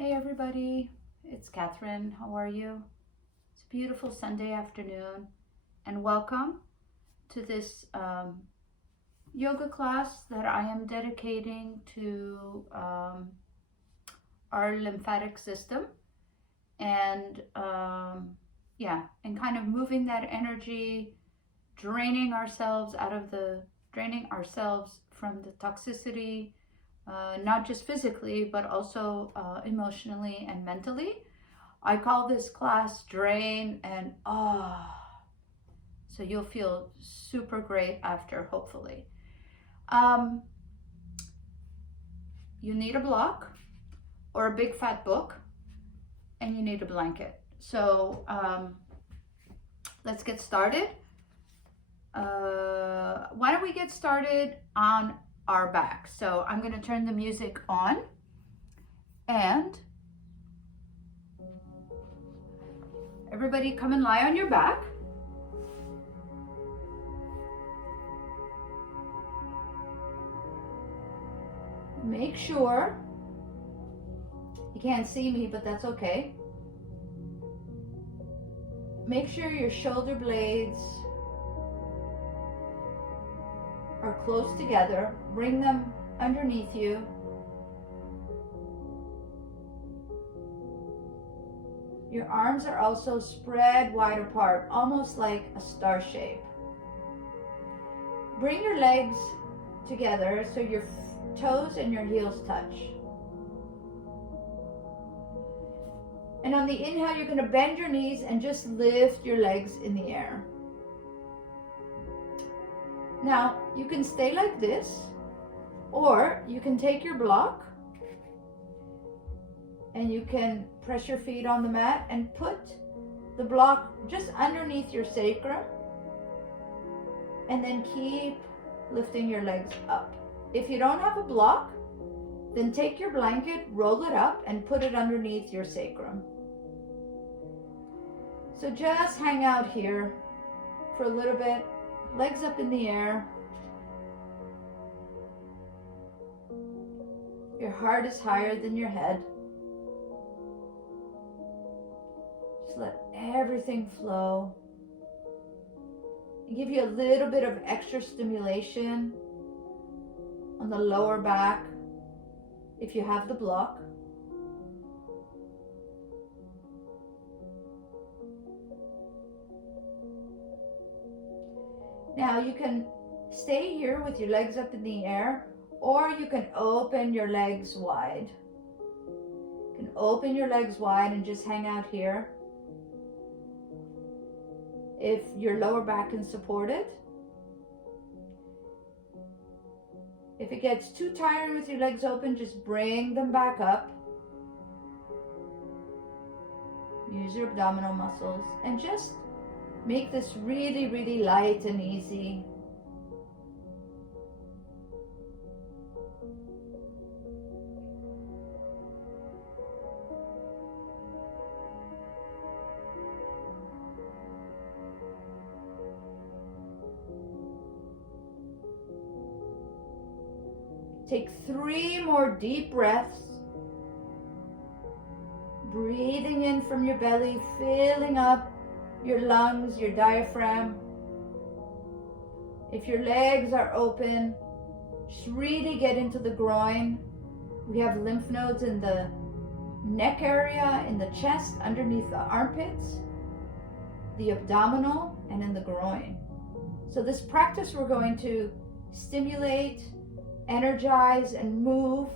Hey everybody, it's Katherine. How are you? It's a beautiful Sunday afternoon, and welcome to this yoga class that I am dedicating to our lymphatic system and and kind of moving that energy, draining ourselves from the toxicity, not just physically, but also emotionally and mentally. I call this class Drain and so you'll feel super great after, hopefully. You need a block or a big fat book, and you need a blanket. So let's get started. Why don't we get started on our back? So I'm going to turn the music on, and everybody come and lie on your back. Make sure, you can't see me, but that's okay. Make sure your shoulder blades are close together. Bring them underneath you. Your arms are also spread wide apart, almost like a star shape. Bring your legs together so your toes and your heels touch. And on the inhale, you're going to bend your knees and just lift your legs in the air. Now, you can stay like this, or you can take your block and you can press your feet on the mat and put the block just underneath your sacrum, and then keep lifting your legs up. If you don't have a block, then take your blanket, roll it up, and put it underneath your sacrum. So just hang out here for a little bit, legs up in the air. Your heart is higher than your head. Just let everything flow. Give you a little bit of extra stimulation on the lower back if you have the block. Now you can stay here with your legs up in the air, or you can open your legs wide. You can open your legs wide and just hang out here if your lower back can support it. If it gets too tiring with your legs open, just bring them back up. Use your abdominal muscles and just make this really, really light and easy. Take 3 more deep breaths. Breathing in from your belly, filling up your lungs, your diaphragm. If your legs are open, just really get into the groin. We have lymph nodes in the neck area, in the chest, underneath the armpits, the abdominal, and in the groin. So this practice, we're going to stimulate, energize, and move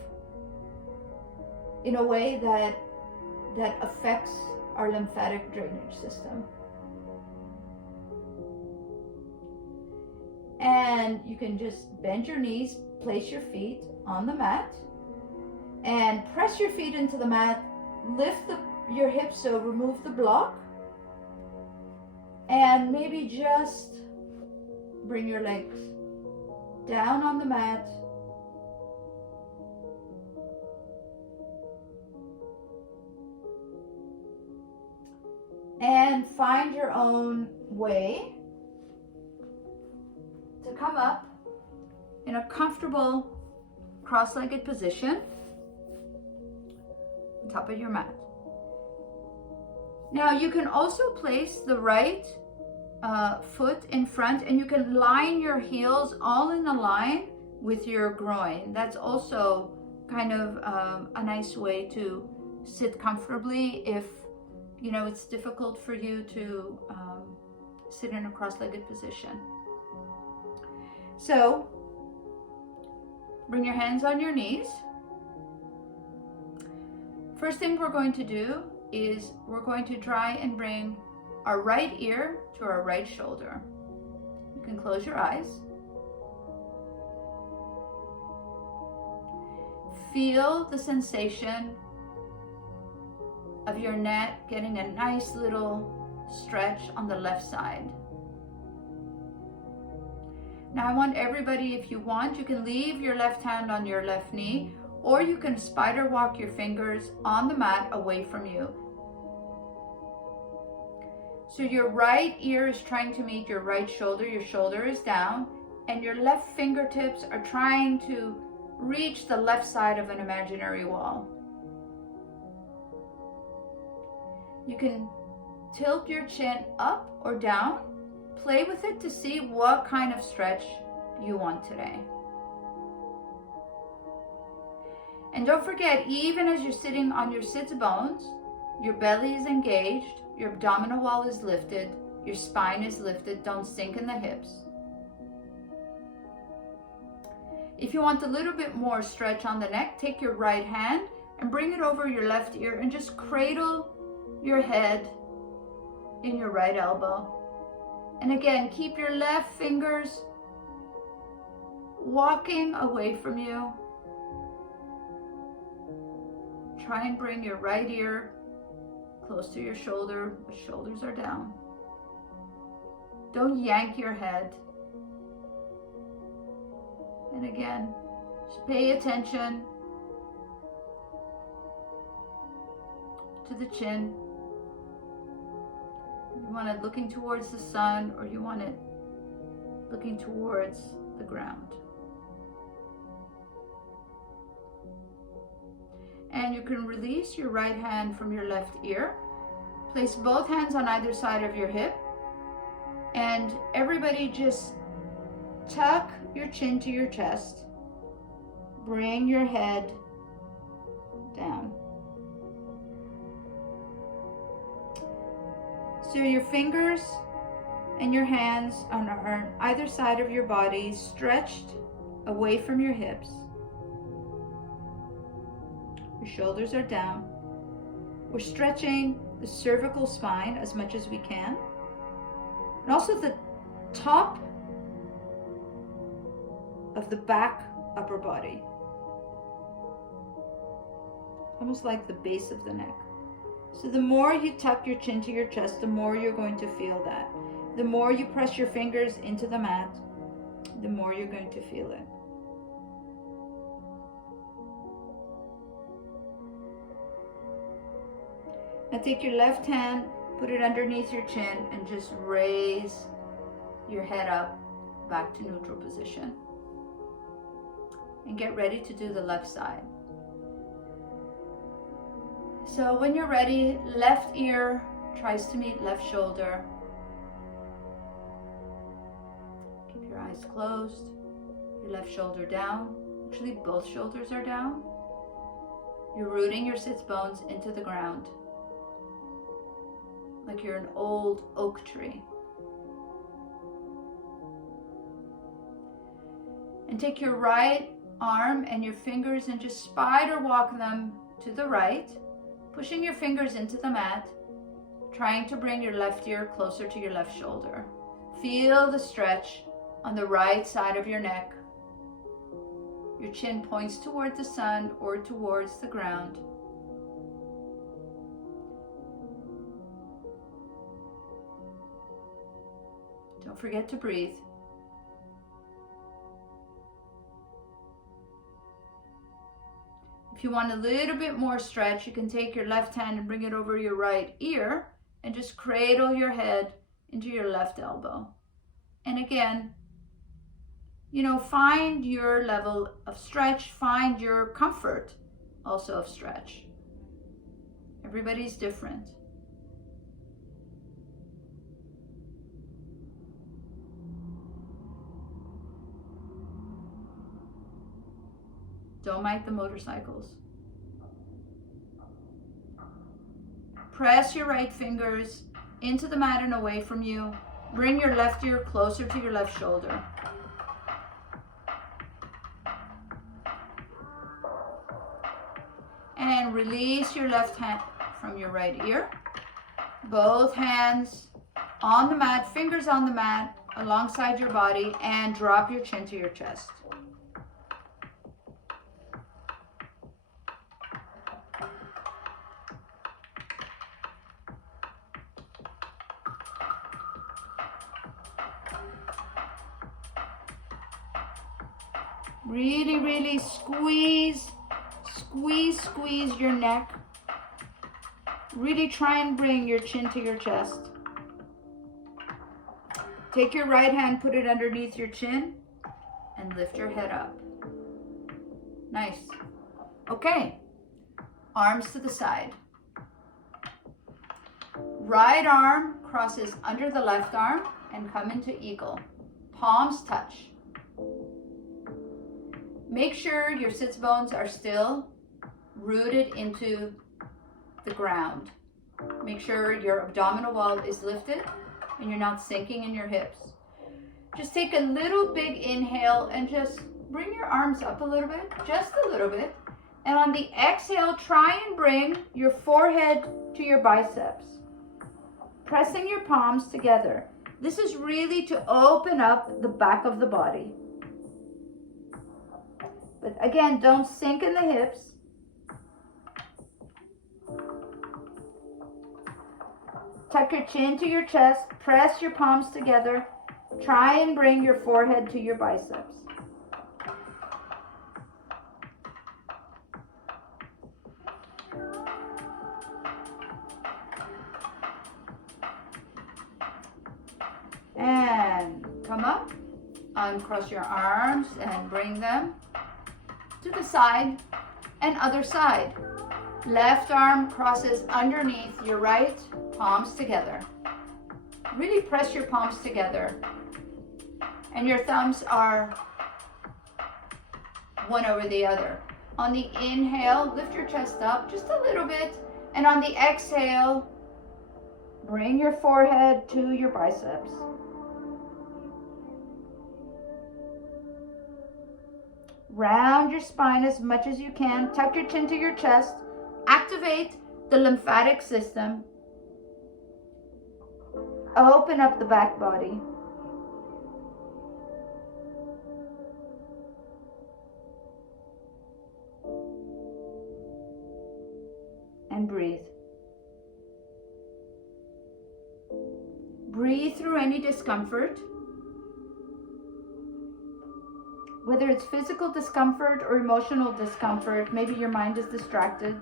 in a way that affects our lymphatic drainage system. And you can just bend your knees, place your feet on the mat, and press your feet into the mat. Lift your hips, so remove the block, and maybe just bring your legs down on the mat. And find your own way to come up in a comfortable cross-legged position. on top of your mat. Now you can also place the right foot in front, and you can line your heels all in a line with your groin. That's also kind of a nice way to sit comfortably if it's difficult for you to sit in a cross-legged position. So bring your hands on your knees. First thing we're going to do is we're going to try and bring our right ear to our right shoulder. You can close your eyes. Feel the sensation of your neck getting a nice little stretch on the left side. Now I want everybody, if you want, you can leave your left hand on your left knee, or you can spider walk your fingers on the mat away from you. So your right ear is trying to meet your right shoulder, your shoulder is down, and your left fingertips are trying to reach the left side of an imaginary wall. You can tilt your chin up or down. Play with it to see what kind of stretch you want today. And don't forget, even as you're sitting on your sits bones, your belly is engaged, your abdominal wall is lifted, your spine is lifted. Don't sink in the hips. If you want a little bit more stretch on the neck, take your right hand and bring it over your left ear and just cradle your head in your right elbow. And again, keep your left fingers walking away from you. Try and bring your right ear close to your shoulder. The shoulders are down. Don't yank your head. And again, just pay attention to the chin. You want it looking towards the sun, or you want it looking towards the ground. And you can release your right hand from your left ear. Place both hands on either side of your hip. And everybody just tuck your chin to your chest. Bring your head down. So your fingers and your hands are on either side of your body, stretched away from your hips. Your shoulders are down. We're stretching the cervical spine as much as we can. And also the top of the back upper body. Almost like the base of the neck. So the more you tuck your chin to your chest, the more you're going to feel that. The more you press your fingers into the mat, the more you're going to feel it. Now take your left hand, put it underneath your chin, and just raise your head up back to neutral position. And get ready to do the left side. So when you're ready, left ear tries to meet left shoulder. Keep your eyes closed, your left shoulder down. Actually, both shoulders are down. You're rooting your sits bones into the ground, like you're an old oak tree. And take your right arm and your fingers and just spider walk them to the right, pushing your fingers into the mat, trying to bring your left ear closer to your left shoulder. Feel the stretch on the right side of your neck. Your chin points toward the sun or towards the ground. Don't forget to breathe. If you want a little bit more stretch, you can take your left hand and bring it over your right ear and just cradle your head into your left elbow. And again, find your level of stretch, find your comfort also of stretch. Everybody's different. Don't mind the motorcycles. Press your right fingers into the mat and away from you. Bring your left ear closer to your left shoulder. And release your left hand from your right ear. Both hands on the mat, fingers on the mat, alongside your body, and drop your chin to your chest. Really, really squeeze your neck. Really try and bring your chin to your chest. Take your right hand, put it underneath your chin, and lift your head up. Nice. Okay, arms to the side. Right arm crosses under the left arm and come into eagle. Palms touch. Make sure your sits bones are still rooted into the ground. Make sure your abdominal wall is lifted and you're not sinking in your hips. Just take a little big inhale and just bring your arms up a little bit, just a little bit. And on the exhale, try and bring your forehead to your biceps, pressing your palms together. This is really to open up the back of the body. But again, don't sink in the hips. Tuck your chin to your chest, press your palms together. Try and bring your forehead to your biceps. And come up, uncross your arms and bring them to the side and other side. Left arm crosses underneath your right, palms together. Really press your palms together. And your thumbs are one over the other. On the inhale, lift your chest up just a little bit. And on the exhale, bring your forehead to your biceps. Round your spine as much as you can. Tuck your chin to your chest. Activate the lymphatic system. Open up the back body. And breathe. Breathe through any discomfort. Whether it's physical discomfort or emotional discomfort, maybe your mind is distracted.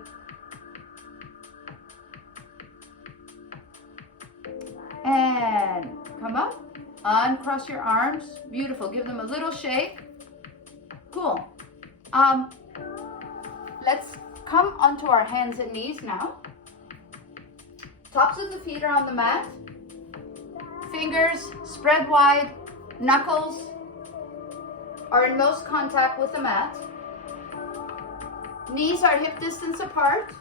And come up, uncross your arms. Beautiful, give them a little shake. Cool. Let's come onto our hands and knees now. Tops of the feet are on the mat. Fingers spread wide, knuckles are in most contact with the mat. Knees are hip distance apart.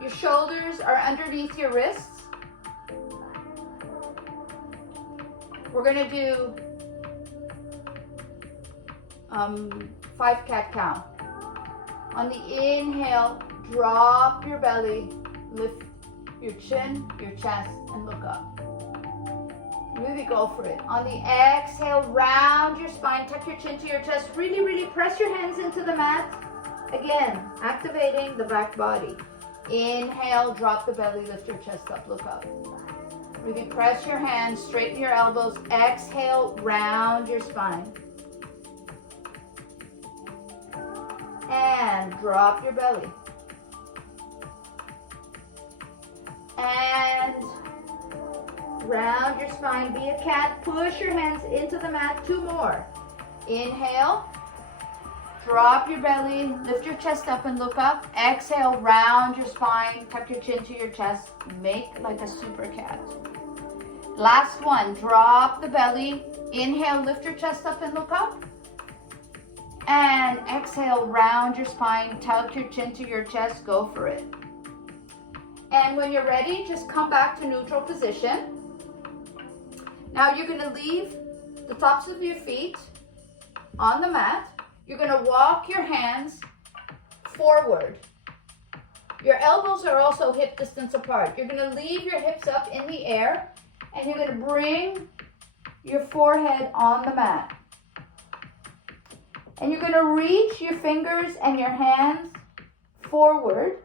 Your shoulders are underneath your wrists. We're gonna do 5 cat-cow. On the inhale, drop your belly, lift your chin, your chest, and look up. Really go for it. On the exhale, round your spine, tuck your chin to your chest. Really, really press your hands into the mat. Again, activating the back body. Inhale, drop the belly, lift your chest up, look up. Really press your hands, straighten your elbows. Exhale, round your spine. And drop your belly. And round your spine, be a cat. Push your hands into the mat. 2 more. Inhale. Drop your belly, lift your chest up and look up. Exhale, round your spine, tuck your chin to your chest, make like a super cat. Last one, drop the belly. Inhale, lift your chest up and look up. And exhale, round your spine, tuck your chin to your chest, go for it. And when you're ready, just come back to neutral position. Now you're gonna leave the tops of your feet on the mat. You're gonna walk your hands forward. Your elbows are also hip distance apart. You're gonna leave your hips up in the air and you're gonna bring your forehead on the mat. And you're gonna reach your fingers and your hands forward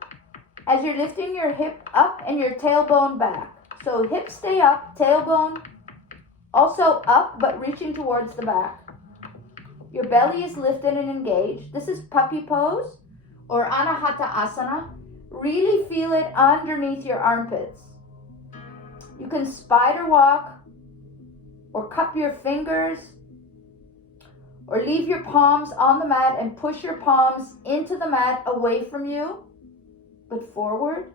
as you're lifting your hip up and your tailbone back. So hips stay up, tailbone also up, but reaching towards the back. Your belly is lifted and engaged. This is puppy pose or Anahata Asana. Really feel it underneath your armpits. You can spider walk or cup your fingers or leave your palms on the mat and push your palms into the mat away from you, but forward.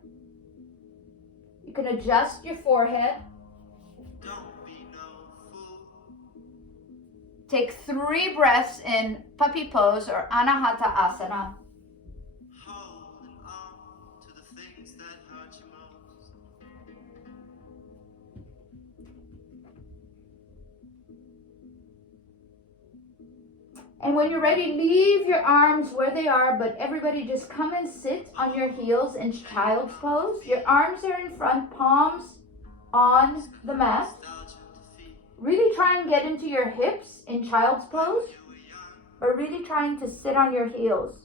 You can adjust your forehead. Take 3 breaths in puppy pose or Anahata Asana. Holding on to the things that hurt you most. And when you're ready, leave your arms where they are, but everybody just come and sit on your heels in child's pose. Your arms are in front, palms on the mat. Really try and get into your hips in child's pose, or really trying to sit on your heels.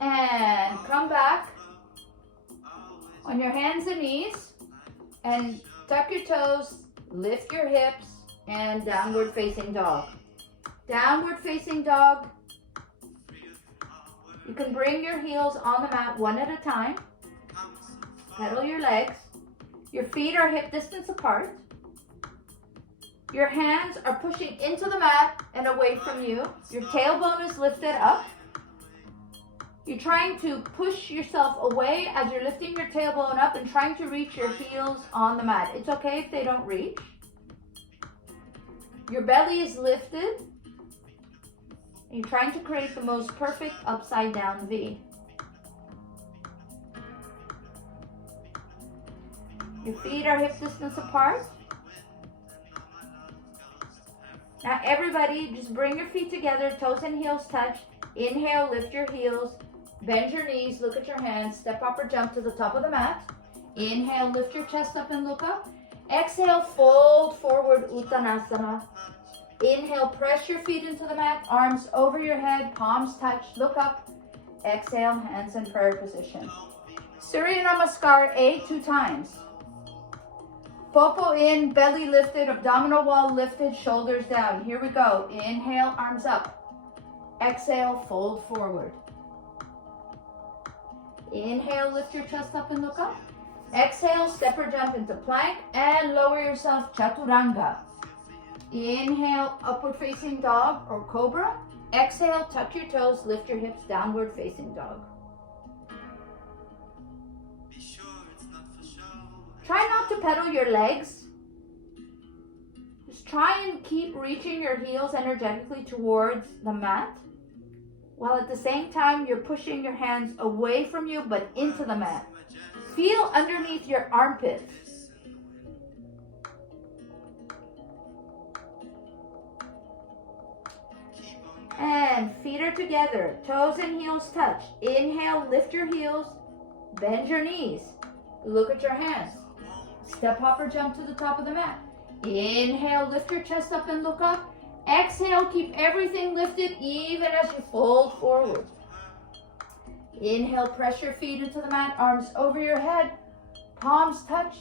And come back on your hands and knees and tuck your toes, lift your hips, and downward facing dog. Downward facing dog. You can bring your heels on the mat one at a time. Pedal your legs. Your feet are hip distance apart. Your hands are pushing into the mat and away from you. Your tailbone is lifted up. You're trying to push yourself away as you're lifting your tailbone up and trying to reach your heels on the mat. It's okay if they don't reach. Your belly is lifted. You're trying to create the most perfect upside down V. Your feet are hip distance apart. Now everybody, just bring your feet together, toes and heels touch. Inhale, lift your heels, bend your knees, look at your hands, step up or jump to the top of the mat. Inhale, lift your chest up and look up. Exhale, fold forward, Uttanasana. Inhale, press your feet into the mat, arms over your head, palms touch, look up. Exhale, hands in prayer position. Surya Namaskar A 2 times. Popo in, belly lifted, abdominal wall lifted, shoulders down. Here we go. Inhale, arms up. Exhale, fold forward. Inhale, lift your chest up and look up. Exhale, step or jump into plank and lower yourself, Chaturanga. Inhale, upward facing dog or cobra. Exhale, tuck your toes, lift your hips, downward facing dog. Try not to pedal your legs. Just try and keep reaching your heels energetically towards the mat, while at the same time you're pushing your hands away from you but into the mat. Feel underneath your armpits. And feet are together, toes and heels touch. Inhale, lift your heels, bend your knees. Look at your hands. Step, hop, or jump to the top of the mat. Inhale, lift your chest up and look up. Exhale, keep everything lifted even as you fold forward. Inhale, press your feet into the mat, arms over your head, palms touch.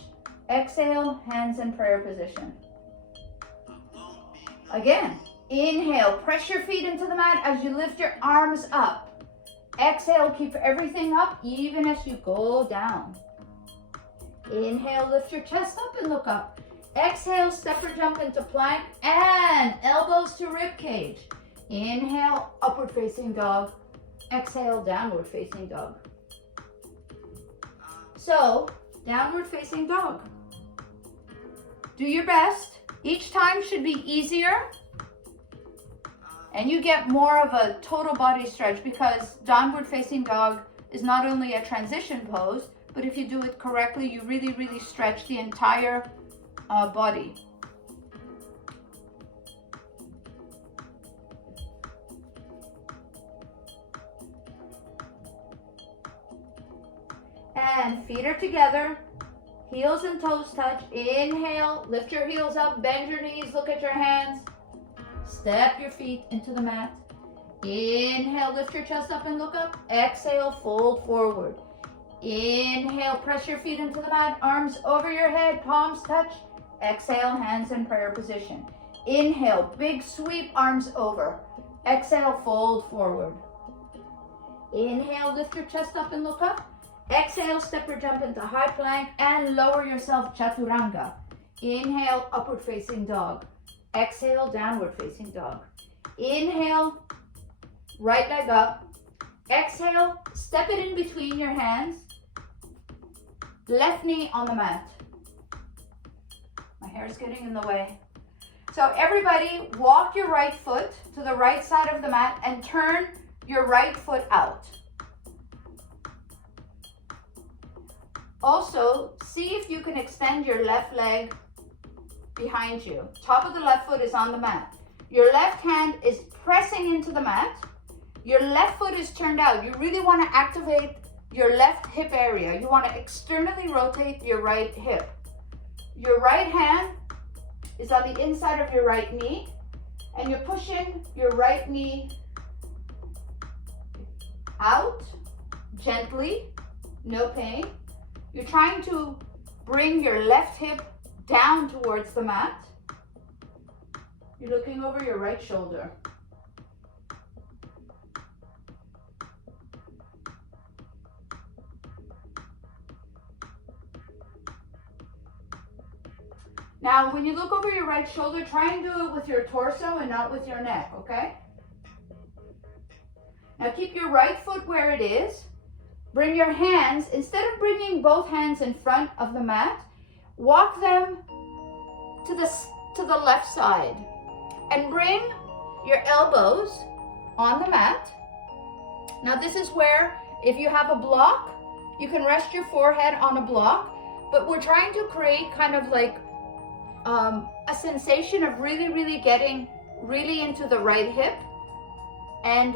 Exhale, hands in prayer position. Again. Inhale, press your feet into the mat as you lift your arms up. Exhale, keep everything up even as you go down. Inhale, lift your chest up and look up. Exhale, step or jump into plank and elbows to rib cage. Inhale, upward facing dog. Exhale, downward facing dog. So, downward facing dog. Do your best. Each time should be easier. And you get more of a total body stretch because downward facing dog is not only a transition pose, but if you do it correctly, you really, really stretch the entire body. And feet are together, heels and toes touch. Inhale, lift your heels up, bend your knees, look at your hands. Step your feet into the mat. Inhale, lift your chest up and look up. Exhale, fold forward. Inhale, press your feet into the mat, arms over your head, palms touch. Exhale, hands in prayer position. Inhale, big sweep, arms over. Exhale, fold forward. Inhale, lift your chest up and look up. Exhale, step or jump into high plank and lower yourself, chaturanga. Inhale, upward facing dog. Exhale, downward facing dog. Inhale, right leg up. Exhale, step it in between your hands. Left knee on the mat. My hair is getting in the way. So everybody, walk your right foot to the right side of the mat and turn your right foot out. Also, see if you can extend your left leg behind you. Top of the left foot is on the mat. Your left hand is pressing into the mat. Your left foot is turned out. You really want to activate your left hip area. You want to externally rotate your right hip. Your right hand is on the inside of your right knee, and you're pushing your right knee out gently, no pain. You're trying to bring your left hip down towards the mat. You're looking over your right shoulder. Now, when you look over your right shoulder, try and do it with your torso and not with your neck, okay? Now, keep your right foot where it is. Bring your hands, instead of bringing both hands in front of the mat, walk them to the left side and bring your elbows on the mat. Now, this is where, if you have a block, you can rest your forehead on a block, but we're trying to create kind of like a sensation of really getting really into the right hip. And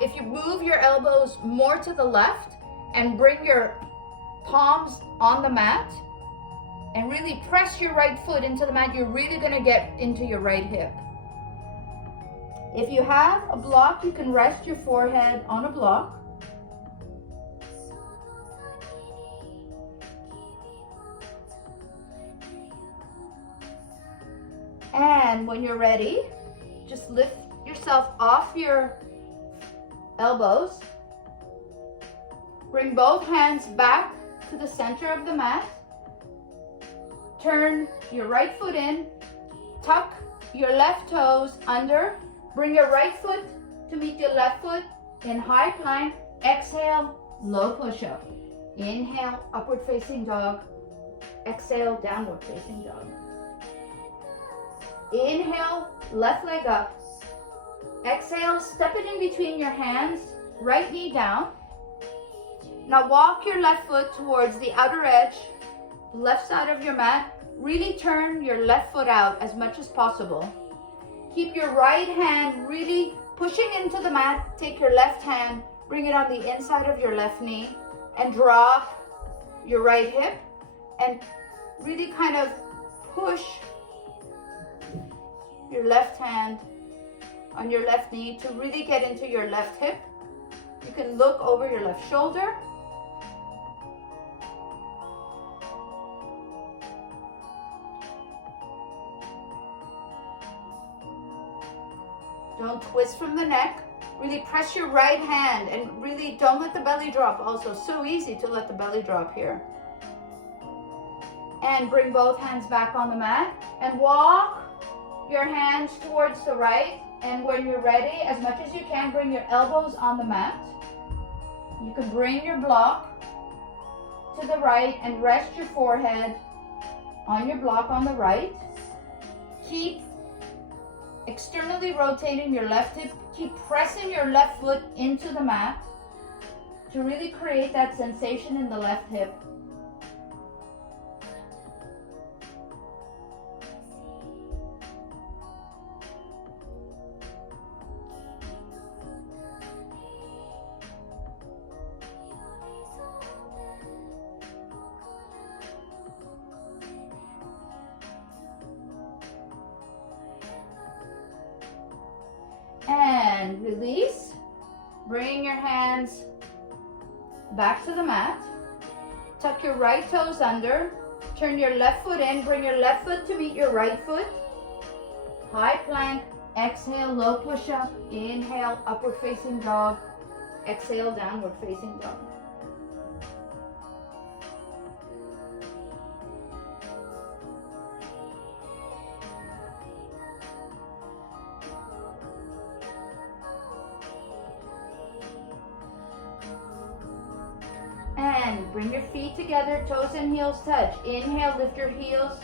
if you move your elbows more to the left and bring your palms on the mat and really press your right foot into the mat, you're really going to get into your right hip. If you have a block, you can rest your forehead on a block. And when you're ready, just lift yourself off your elbows. Bring both hands back to the center of the mat. Turn your right foot in. Tuck your left toes under. Bring your right foot to meet your left foot in high plank. Exhale, low push-up. Inhale, upward facing dog. Exhale, downward facing dog. Inhale, left leg up. Exhale, step it in between your hands, right knee down. Now walk your left foot towards the outer edge, left side of your mat. Really turn your left foot out as much as possible. Keep your right hand really pushing into the mat. Take your left hand, bring it on the inside of your left knee, and drop your right hip, and really kind of push your left hand on your left knee to really get into your left hip. You can look over your left shoulder. Don't twist from the neck. Really press your right hand and really don't let the belly drop also. So easy to let the belly drop here. And bring both hands back on the mat and walk your hands towards the right. And when you're ready, as much as you can, bring your elbows on the mat. You can bring your block to the right and rest your forehead on your block on the right. Keep externally rotating your left hip. Keep pressing your left foot into the mat to really create that sensation in the left hip. And release. Bring your hands back to the mat. Tuck your right toes under. Turn your left foot in. Bring your left foot to meet your right foot. High plank. Exhale, low push-up. Inhale, upward facing dog. Exhale, downward facing dog. And bring your feet together, toes and heels touch. Inhale, lift your heels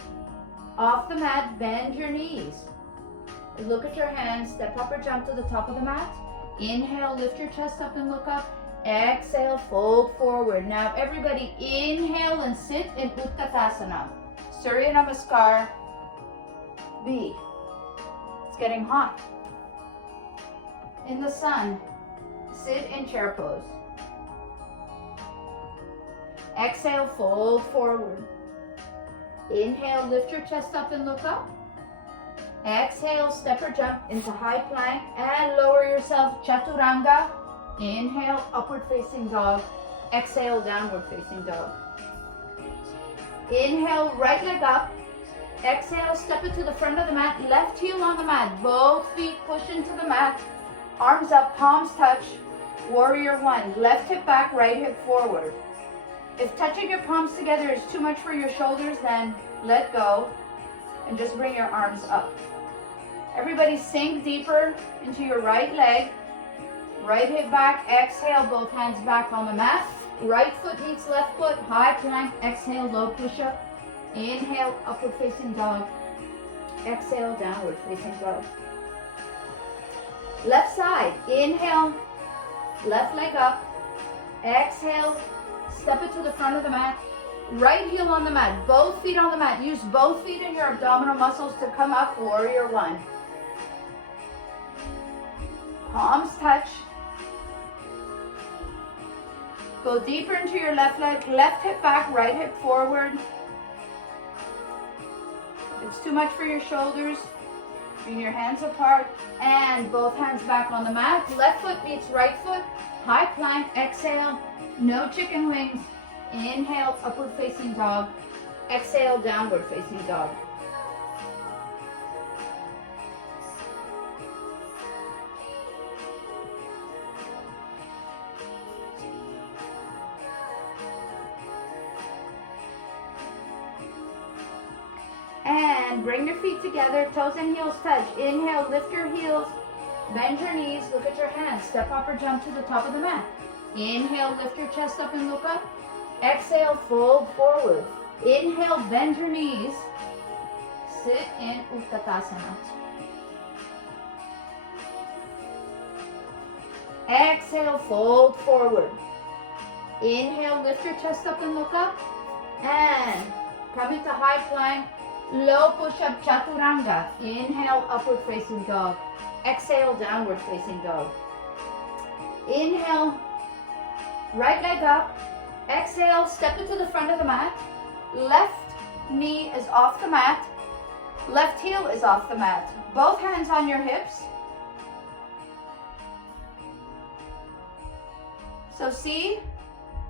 off the mat, bend your knees. Look at your hands, step up or jump to the top of the mat. Inhale, lift your chest up and look up. Exhale, fold forward. Now everybody inhale and sit in Utkatasana. Surya Namaskar B. It's getting hot. In the sun, sit in chair pose. Exhale, fold forward. Inhale, lift your chest up and look up. Exhale, step or jump into high plank and lower yourself, Chaturanga. Inhale, upward facing dog. Exhale, downward facing dog. Inhale, right leg up. Exhale, step it to the front of the mat, left heel on the mat. Both feet push into the mat. Arms up, palms touch. Warrior one. Left hip back, right hip forward. If touching your palms together is too much for your shoulders, then let go and just bring your arms up. Everybody sink deeper into your right leg. Right hip back, exhale, both hands back on the mat. Right foot meets left foot, high plank, exhale, low push-up. Inhale, upward facing dog. Exhale, downward facing dog. Left side, inhale, left leg up. Exhale, step it to the front of the mat. Right heel on the mat, both feet on the mat. Use both feet in your abdominal muscles to come up, warrior one. Palms touch. Go deeper into your left leg, left hip back, right hip forward. If it's too much for your shoulders, bring your hands apart and both hands back on the mat. Left foot meets right foot, high plank, exhale, no chicken wings. Inhale, upward facing dog. Exhale, downward facing dog. And bring your feet together, toes and heels touch. Inhale, lift your heels, bend your knees, look at your hands. Step up or jump to the top of the mat. Inhale, lift your chest up and look up. Exhale, fold forward. Inhale, bend your knees. Sit in Utkatasana. Exhale, fold forward. Inhale, lift your chest up and look up. And come into high plank. Low push-up, Chaturanga. Inhale, upward facing dog. Exhale, downward facing dog. Inhale, right leg up. Exhale, step it to the front of the mat. Left knee is off the mat. Left heel is off the mat. Both hands on your hips. So see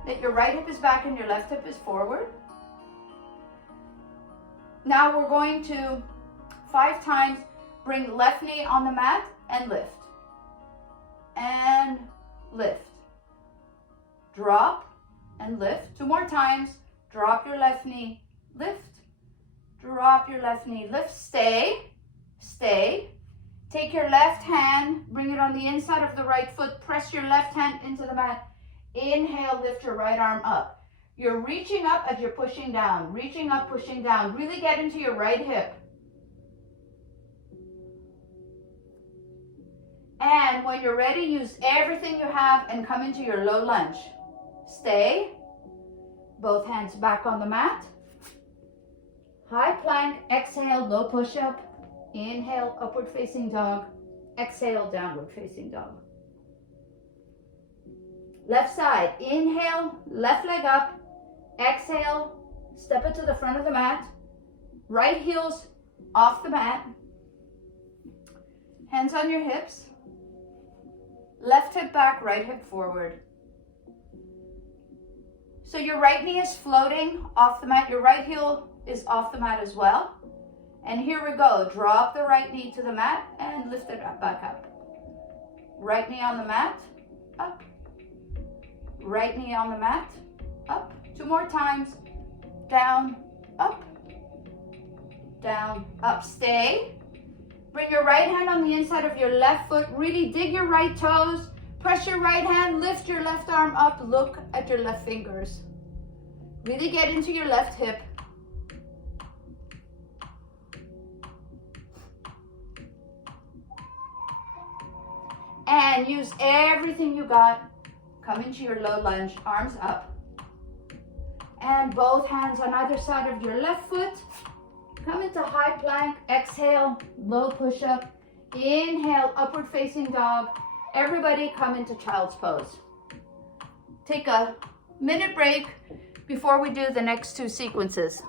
that your right hip is back and your left hip is forward. Now we're going to 5 times bring left knee on the mat and lift. and lift. Drop and lift. 2 more times. Drop your left knee, lift. Drop your left knee, lift, stay, stay. Take your left hand, bring it on the inside of the right foot, press your left hand into the mat. Inhale, lift your right arm up. You're reaching up as you're pushing down, reaching up, pushing down. Really get into your right hip. And when you're ready, use everything you have and come into your low lunge. Stay. Both hands back on the mat. High plank, exhale, low push-up. Inhale, upward facing dog. Exhale, downward facing dog. Left side, inhale, left leg up. Exhale, step it to the front of the mat. Right heels off the mat. Hands on your hips. Left hip back, right hip forward. So your right knee is floating off the mat. Your right heel is off the mat as well. And here we go. Drop the right knee to the mat and lift it up, back up. Right knee on the mat, up. Right knee on the mat, up. 2 more times. Down, up. Down, up. Stay. Bring your right hand on the inside of your left foot. Really dig your right toes. Press your right hand, lift your left arm up, look at your left fingers. Really get into your left hip. And use everything you got. Come into your low lunge, arms up. And both hands on either side of your left foot. Come into high plank, exhale, low push-up. Inhale, upward facing dog. Everybody come into child's pose. Take a minute break before we do the next 2 sequences.